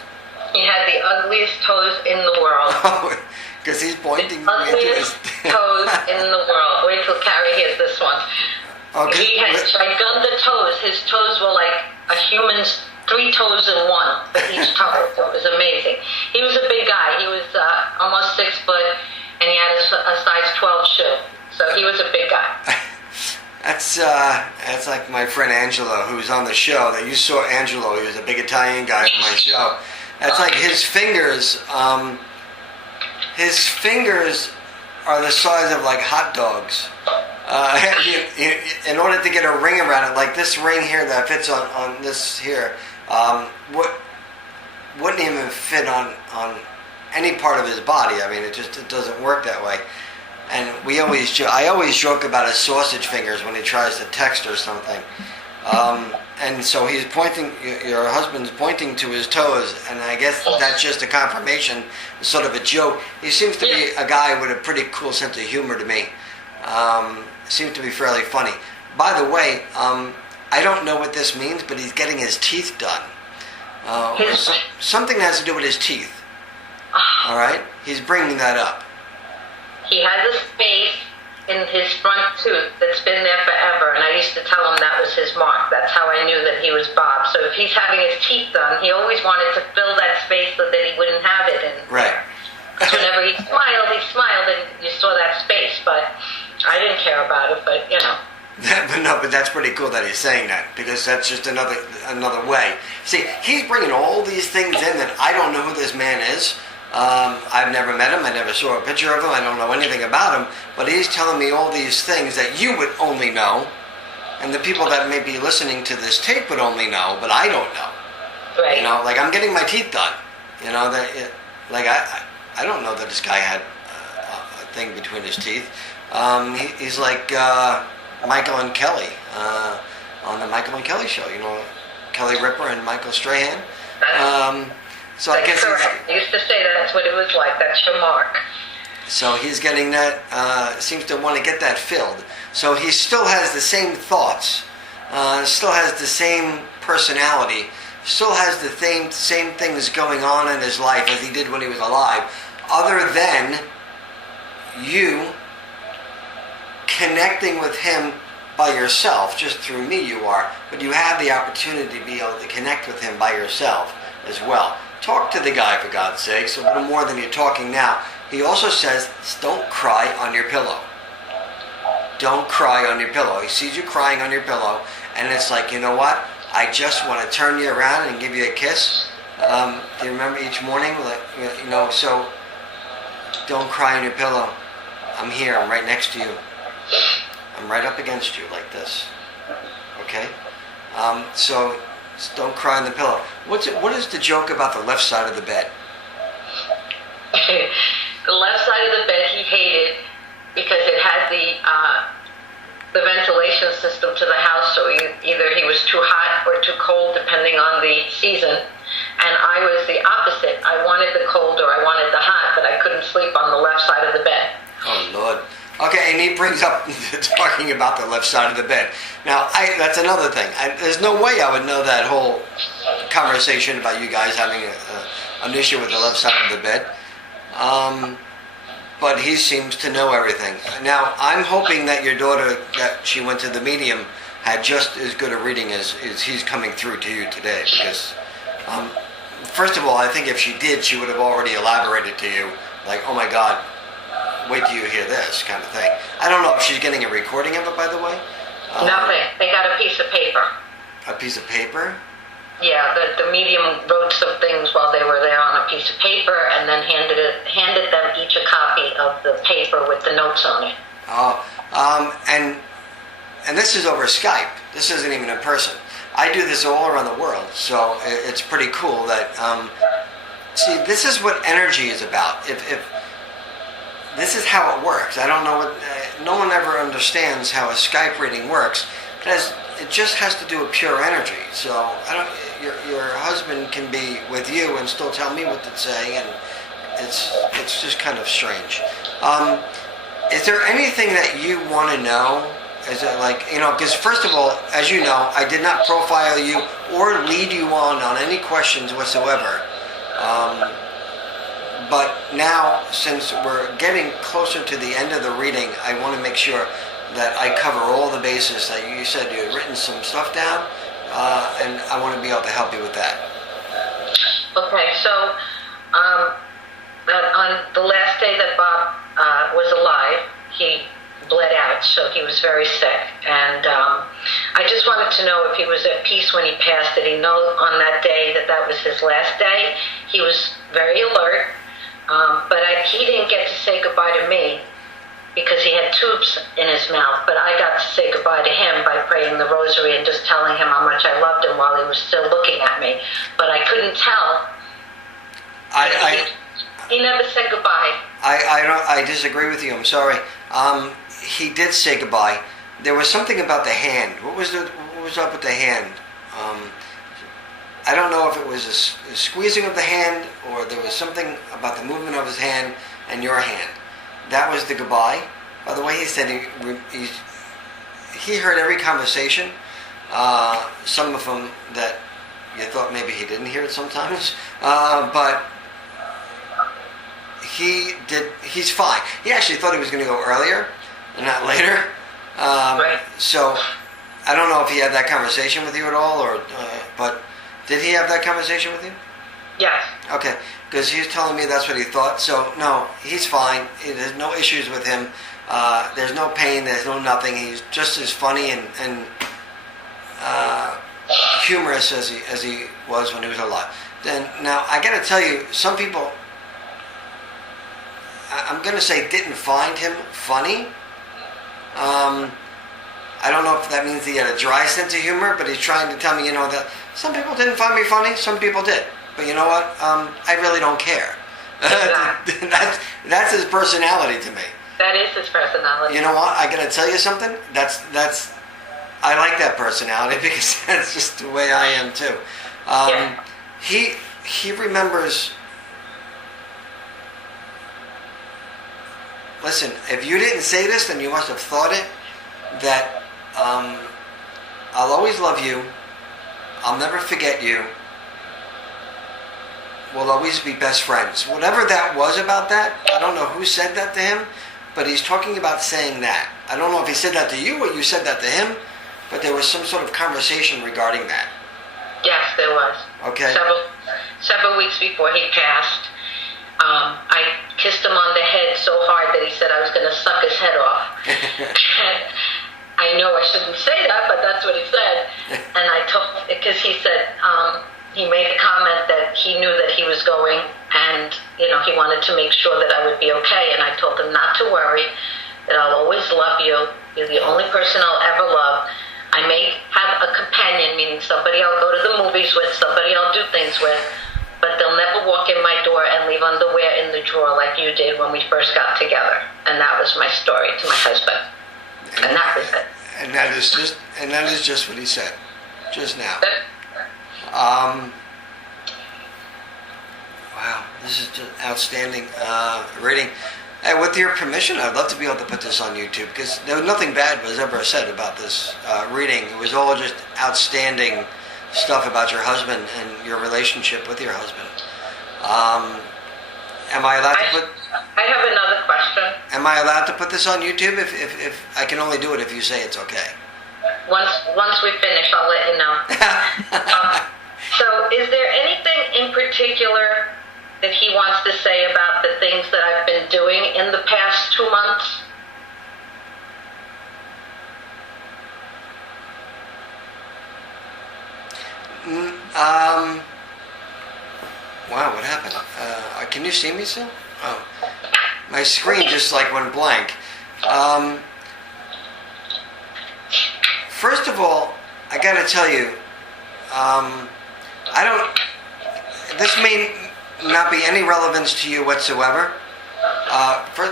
He had the ugliest toes in the world. Because he's pointing the ugliest toes in the world. Wait till Carrie hears this one. Okay. He had gigantic toes. His toes were like a human's 3 toes in one for each toe. So it was amazing. He was a big guy. He was almost 6 foot, and he had a size 12 shoe. So he was a big guy. That's like my friend Angelo, who's on the show. That you saw Angelo. He was a big Italian guy on my show. That's like his fingers. His fingers are the size of like hot dogs. In order to get a ring around it, like this ring here that fits on this here, wouldn't even fit on any part of his body. I mean, it doesn't work that way. And I always joke about his sausage fingers when he tries to text or something. And so he's pointing, your husband's pointing to his toes, and I guess that's just a confirmation, sort of a joke. He seems to be a guy with a pretty cool sense of humor to me. Seems to be fairly funny. By the way, I don't know what this means, but he's getting his teeth done. Something has to do with his teeth. All right? He's bringing that up. He has a space in his front tooth that's been there forever, and I used to tell him that was his mark. That's how I knew that he was Bob. So if he's having his teeth done, he always wanted to fill that space so that he wouldn't have it. Right. Because whenever he smiled, and you saw that space. But I didn't care about it, but you know. But that's pretty cool that he's saying that, because that's just another way. See, he's bringing all these things in that I don't know who this man is. I've never met him. I never saw a picture of him. I don't know anything about him. But he's telling me all these things that you would only know, and the people that may be listening to this tape would only know, but I don't know. Right. You know, like I'm getting my teeth done. You know, I don't know that this guy had a thing between his teeth. He's like Michael and Kelly on the Michael and Kelly show. You know, Kelly Ripa and Michael Strahan. So I guess I used to say that's what it was like. That's your mark. So he's getting that. Seems to want to get that filled. So he still has the same thoughts. Still has the same personality. Still has the same things going on in his life as he did when he was alive. Other than you connecting with him by yourself, just through me you are, but you have the opportunity to be able to connect with him by yourself as well. Talk to the guy, for God's sakes, a little more than you're talking now. He also says, don't cry on your pillow. Don't cry on your pillow. He sees you crying on your pillow, and it's like, you know what? I just want to turn you around and give you a kiss. Do you remember each morning? Like, you know, so don't cry on your pillow. I'm here. I'm right next to you. I'm right up against you like this. Okay? So don't cry on the pillow. What is the joke about the left side of the bed? The left side of the bed he hated because it had the ventilation system to the house, so either he was too hot or too cold depending on the season. And I was the opposite. I wanted the cold or I wanted the hot, but I couldn't sleep on the left side of the bed. Oh, Lord. Okay, and he brings up talking about the left side of the bed. Now, that's another thing. There's no way I would know that whole conversation about you guys having an issue with the left side of the bed. But he seems to know everything. Now, I'm hoping that your daughter, that she went to the medium, had just as good a reading as he's coming through to you today. Because, first of all, I think if she did, she would have already elaborated to you, like, oh my God, wait till you hear this kind of thing. I don't know if she's getting a recording of it, by the way. Nothing. They got a piece of paper. A piece of paper? Yeah, the medium wrote some things while they were there on a piece of paper, and then handed them each a copy of the paper with the notes on it. Oh, and this is over Skype. This isn't even in person. I do this all around the world, so it's pretty cool that See, this is what energy is about. If this is how it works. I don't know what. No one ever understands how a Skype reading works. It just has to do with pure energy. So I don't. Your husband can be with you and still tell me what to say, and it's just kind of strange. Is there anything that you want to know? Is it like, because first of all, as you know, I did not profile you or lead you on any questions whatsoever. But now, since we're getting closer to the end of the reading, I want to make sure that I cover all the bases. That you said you had written some stuff down, and I want to be able to help you with that. Okay, so on the last day that Bob was alive, he bled out, so he was very sick. And I just wanted to know if he was at peace when he passed. Did he know on that day that was his last day? He was very alert, but he didn't get to say goodbye to me because he had tubes in his mouth. But I got to say goodbye to him by praying the rosary and just telling him how much I loved him while he was still looking at me. But I couldn't tell. He never said goodbye. I disagree with you. I'm sorry. He did say goodbye. There was something about the hand. What was up with the hand? I don't know if it was a squeezing of the hand or there was something about the movement of his hand and your hand. That was the goodbye. By the way, he said he heard every conversation. Some of them that you thought maybe he didn't hear it sometimes, but he's fine. He actually thought he was going to go earlier and not later. Right. So I don't know if he had that conversation with you at all, but did he have that conversation with you? Yes. Okay, because he was telling me that's what he thought. So no, he's fine. There's no issues with him. There's no pain. There's no nothing. He's just as funny and humorous as he was when he was alive. Now I got to tell you, some people, I'm going to say, didn't find him funny. I don't know if that means he had a dry sense of humor, but he's trying to tell me, that some people didn't find me funny, some people did. But you know what? I really don't care. That's his personality to me. That is his personality. You know what? I got to tell you something. I like that personality because that's just the way I am too. Yeah. He remembers. Listen, if you didn't say this, then you must have thought it, that I'll always love you, I'll never forget you, we'll always be best friends. Whatever that was about that, I don't know who said that to him, but he's talking about saying that. I don't know if he said that to you or you said that to him, but there was some sort of conversation regarding that. Yes, there was. Okay. Several weeks before he passed, I kissed him on the head so hard that he said I was going to suck his head off. I know I shouldn't say that, but that's what he said. And I told, because he said, he made a comment that he knew that he was going and, he wanted to make sure that I would be okay. And I told him not to worry, that I'll always love you. You're the only person I'll ever love. I may have a companion, meaning somebody I'll go to the movies with, somebody I'll do things with, but they'll never walk in my door and leave underwear in the drawer like you did when we first got together. And that was my story to my husband. And that was it. And that is just what he said, just now. Wow, this is just outstanding reading. And with your permission, I'd love to be able to put this on YouTube because there was nothing bad was ever said about this reading. It was all just outstanding stuff about your husband and your relationship with your husband. Am I allowed to put? I have another question. Am I allowed to put this on YouTube? If I can only do it if you say it's okay. Once we finish, I'll let you know. So, is there anything in particular that he wants to say about the things that I've been doing in the past 2 months? Wow, what happened? Can you see me still? Oh, my screen just went blank. First of all, I got to tell you, not be any relevance to you whatsoever.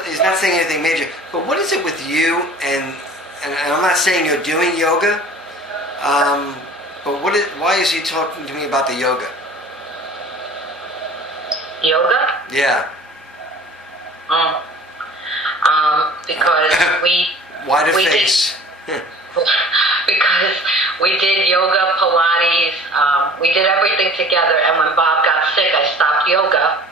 He's not saying anything major, but what is it with you and I'm not saying you're doing yoga, but why is he talking to me about the yoga? Yoga? Yeah. Because why the face? Because we did yoga, Pilates, we did everything together, and when Bob got sick, I stopped yoga,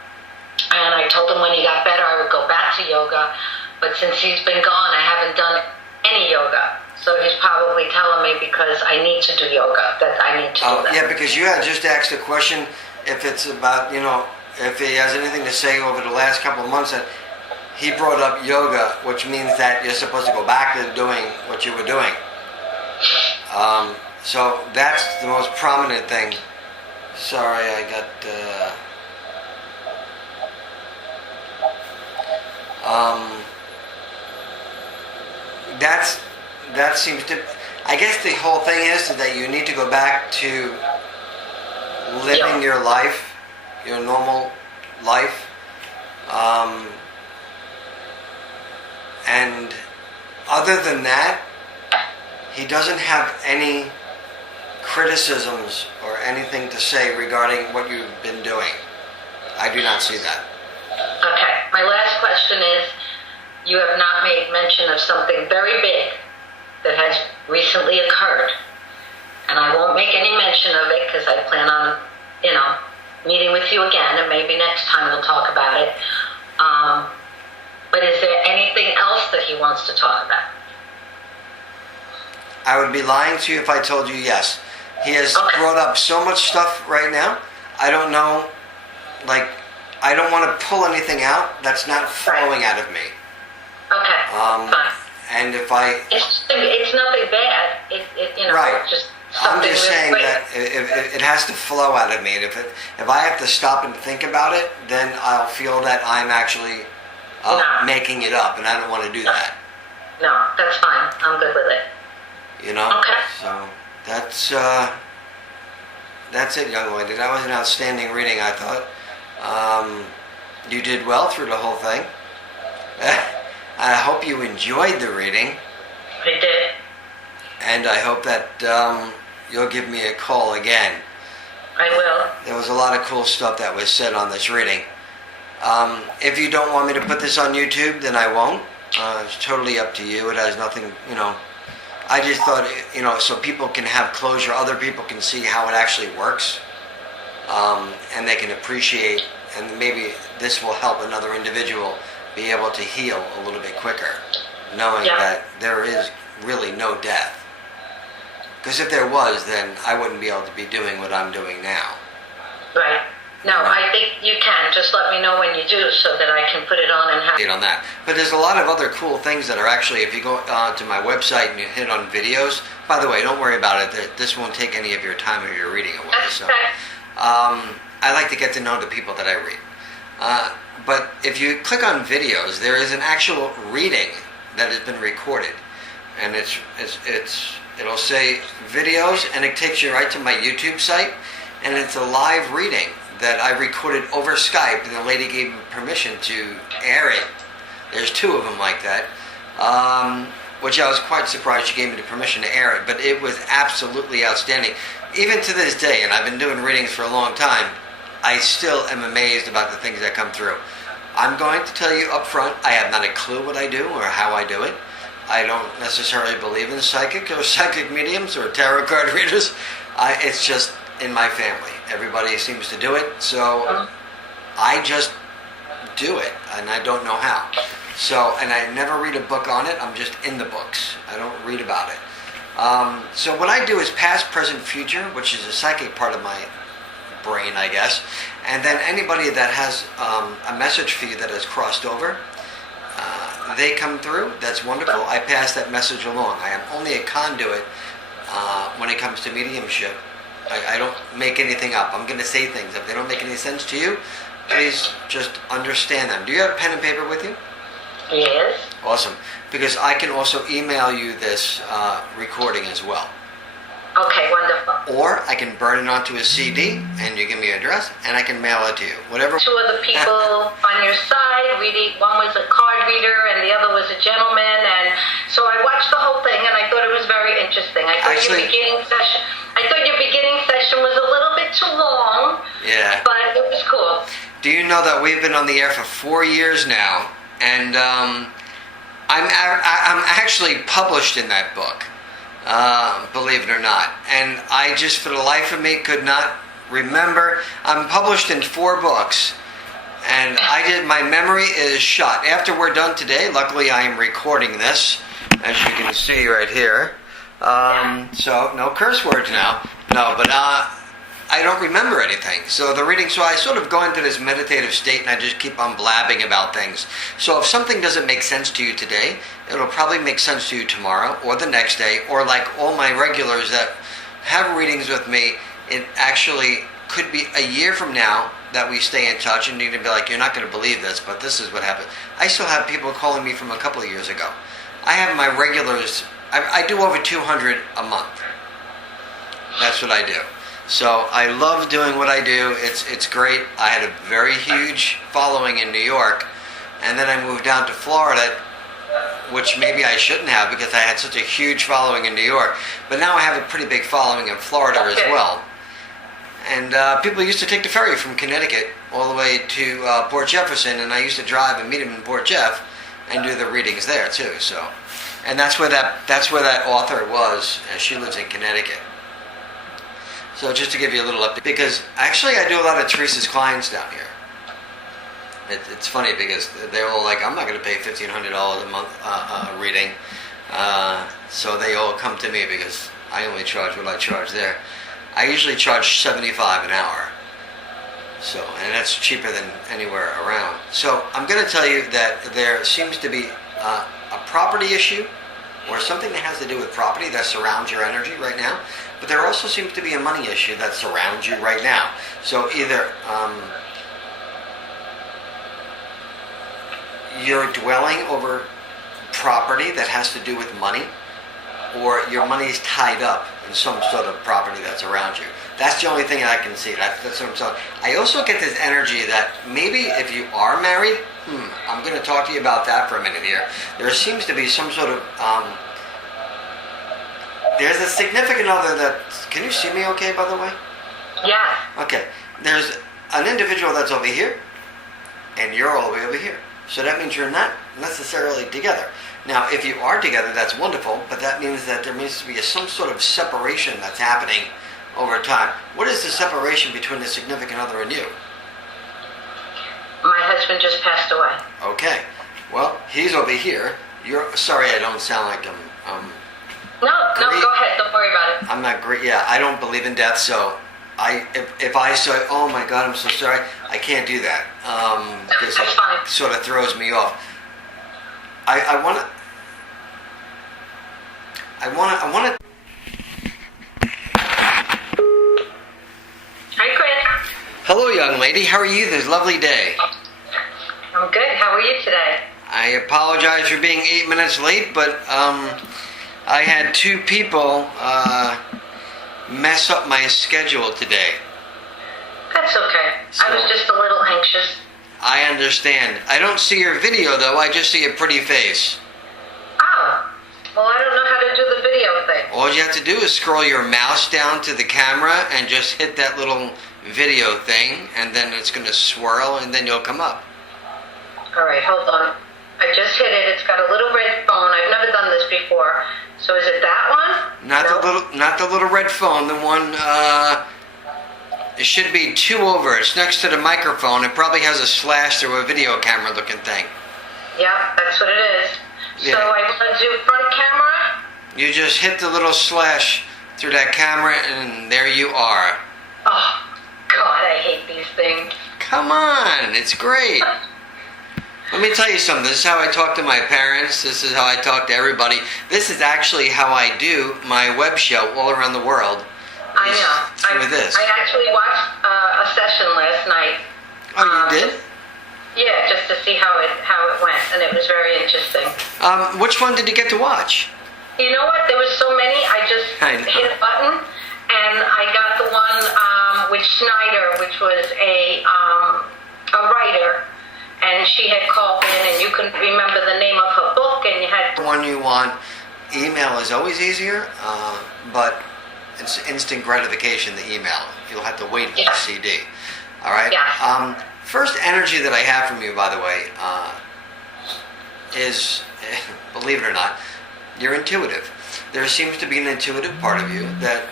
and I told him when he got better I would go back to yoga, but since he's been gone, I haven't done any yoga. So he's probably telling me because I need to do yoga, that I need to do that. Yeah, because you had just asked a question if it's about, if he has anything to say over the last couple of months, that he brought up yoga, which means that you're supposed to go back to doing what you were doing. So that's the most prominent thing. Sorry, I got... that seems to... I guess the whole thing is that you need to go back to living your life, your normal life. And other than that, he doesn't have any criticisms or anything to say regarding what you've been doing. I do not see that. Okay, my last question is, you have not made mention of something very big that has recently occurred. And I won't make any mention of it because I plan on, meeting with you again, and maybe next time we'll talk about it. But is there anything else that he wants to talk about? I would be lying to you if I told you yes. He has brought up so much stuff right now. I don't know, I don't want to pull anything out that's not flowing out of me. Okay, fine. And if it's nothing bad. Right. It's just I'm something just really saying quick. that it has to flow out of me. And if I have to stop and think about it, then I'll feel that I'm actually making it up, and I don't want to do that. No, that's fine. I'm good with it. Okay. So that's it, young lady. That was an outstanding reading, I thought. You did well through the whole thing. I hope you enjoyed the reading. I did. And I hope that you'll give me a call again. I will. There was a lot of cool stuff that was said on this reading. If you don't want me to put this on YouTube, then I won't. It's totally up to you. It has nothing, I just thought, so people can have closure, other people can see how it actually works, and they can appreciate, and maybe this will help another individual be able to heal a little bit quicker, knowing that there is really no death. Because if there was, then I wouldn't be able to be doing what I'm doing now. Right. No, I think you can. Just let me know when you do so that I can put it on and have on that. But there's a lot of other cool things that are actually, if you go to my website and you hit on videos, by the way, don't worry about it. This won't take any of your time or your reading away. That's So, okay. I like to get to know the people that I read. But if you click on videos, there is an actual reading that has been recorded. And it'll say videos, and it takes you right to my YouTube site, and it's a live reading that I recorded over Skype, and the lady gave me permission to air it. There's 2 of them like that, which I was quite surprised she gave me the permission to air it, but it was absolutely outstanding. Even to this day, and I've been doing readings for a long time, I still am amazed about the things that come through. I'm going to tell you up front, I have not a clue what I do or how I do it. I don't necessarily believe in psychic or psychic mediums or tarot card readers. It's just in my family. Everybody seems to do it, so I just do it, and I don't know how. So, and I never read a book on it. I'm just in the books. I don't read about it. So what I do is past, present, future, which is a psychic part of my brain, I guess. And then anybody that has a message for you that has crossed over, they come through. That's wonderful. I pass that message along. I am only a conduit when it comes to mediumship. I don't make anything up. I'm going to say things. If they don't make any sense to you, please just understand them. Do you have a pen and paper with you? Yes. Awesome. Because I can also email you this recording as well. Okay, wonderful. Or I can burn it onto a CD, and you give me your address, and I can mail it to you. Whatever. Two other people on your side reading. One was a card reader, and the other was a gentleman. And so I watched the whole thing, and I thought it was very interesting. I thought your beginning session was a little bit too long. Yeah. But it was cool. Do you know that we've been on the air for 4 years now, and I'm actually published in that book. Believe it or not. And I just, for the life of me, could not remember. I'm published in 4 books. And my memory is shot. After we're done today, luckily I am recording this, as you can see right here. So, no curse words now. No, but I don't remember anything. So I sort of go into this meditative state and I just keep on blabbing about things. So if something doesn't make sense to you today, it'll probably make sense to you tomorrow or the next day, or like all my regulars that have readings with me, it actually could be a year from now that we stay in touch, and you're going to be like, you're not going to believe this, but this is what happened. I still have people calling me from a couple of years ago. I have my regulars, I do over 200 a month. That's what I do. So I love doing what I do. It's great. I had a very huge following in New York, and then I moved down to Florida, which maybe I shouldn't have because I had such a huge following in New York. But now I have a pretty big following in Florida as well. And people used to take the ferry from Connecticut all the way to Port Jefferson, and I used to drive and meet them in Port Jeff and do the readings there too. So, and that's where that author was, and she lives in Connecticut. So just to give you a little update, because actually I do a lot of Teresa's clients down here. It's funny because they're all like, I'm not going to pay $1,500 a month reading. So they all come to me because I only charge what I charge there. I usually charge $75 an hour. So, and that's cheaper than anywhere around. So I'm going to tell you that there seems to be a property issue or something that has to do with property that surrounds your energy right now. But there also seems to be a money issue that surrounds you right now. So either you're dwelling over property that has to do with money, or your money's tied up in some sort of property that's around you. That's the only thing that I can see. That's what I'm telling. I also get this energy that maybe if you are married, I'm going to talk to you about that for a minute here. There seems to be some sort of there's a significant other that... Can you see me okay, by the way? Yeah. Okay. There's an individual that's over here, and you're all the way over here. So that means you're not necessarily together. Now, if you are together, that's wonderful, but that means that there needs to be some sort of separation that's happening over time. What is the separation between the significant other and you? My husband just passed away. Okay. Well, he's over here. You're... Sorry, I don't sound like I'm No, go ahead. Don't worry about it. I'm not great. Yeah, I don't believe in death, so if I say, "Oh my God, I'm so sorry," I can't do that because that's fine. It sort of throws me off. I want to. Hi, Chris. Hello, young lady. How are you this lovely day? I'm good. How are you today? I apologize for being 8 minutes late, but I had 2 people mess up my schedule today. That's okay. So, I was just a little anxious. I understand. I don't see your video, though. I just see a pretty face. Oh. Well, I don't know how to do the video thing. All you have to do is scroll your mouse down to the camera and just hit that little video thing, and then it's going to swirl, and then you'll come up. All right, hold on. I just hit it. It's got a little red phone. I've never done this before. So is it that one? Not the little red phone. The one. It should be 2 over. It's next to the microphone. It probably has a slash through a video camera looking thing. Yeah, that's what it is. Yeah. So I want to do front camera. You just hit the little slash through that camera, and there you are. Oh, God, I hate these things. Come on, it's great. Let me tell you something. This is how I talk to my parents. This is how I talk to everybody. This is actually how I do my web show all around the world. I know. With this. I actually watched a session last night. Oh, you did? Yeah, just to see how it went, and it was very interesting. Which one did you get to watch? You know what? There was so many. I just hit a button, and I got the one with Snyder, which was a writer, and she had called in, and you couldn't remember the name of her book, and you had the one you want. Email is always easier, but it's instant gratification. The email, you'll have to wait for the CD. All right. Yeah. First energy that I have from you, by the way, is, believe it or not, you're intuitive. There seems to be an intuitive part of you that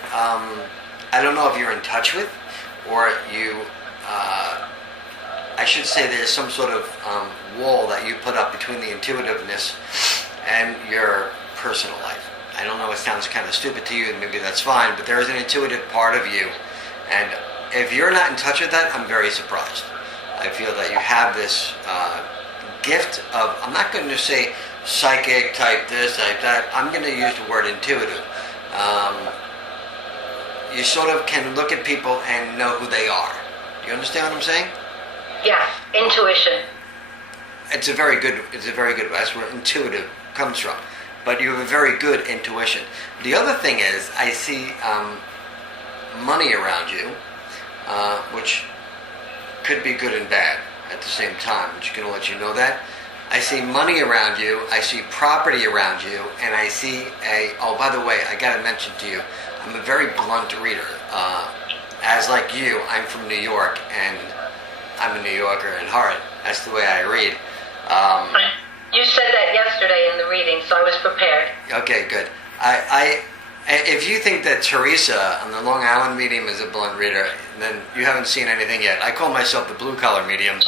I don't know if you're in touch with, or you, I should say there's some sort of wall that you put up between the intuitiveness and your personal life. I don't know, it sounds kind of stupid to you, and maybe that's fine, but there is an intuitive part of you, and if you're not in touch with that, I'm very surprised. I feel that you have this gift of, I'm not going to say psychic type this, type that, I'm going to use the word intuitive. You sort of can look at people and know who they are. Do you understand what I'm saying? Yeah, intuition. It's a very good, that's where intuitive comes from. But you have a very good intuition. The other thing is, I see money around you, which could be good and bad at the same time. I'm just going to let you know that. I see money around you, I see property around you, and I see oh, by the way, I got to mention to you, I'm a very blunt reader. As like you, I'm from New York, and I'm a New Yorker in heart. That's the way I read. You said that yesterday in the reading, so I was prepared. Okay, good. If you think that Teresa on the Long Island medium is a blunt reader, then you haven't seen anything yet. I call myself the blue collar medium.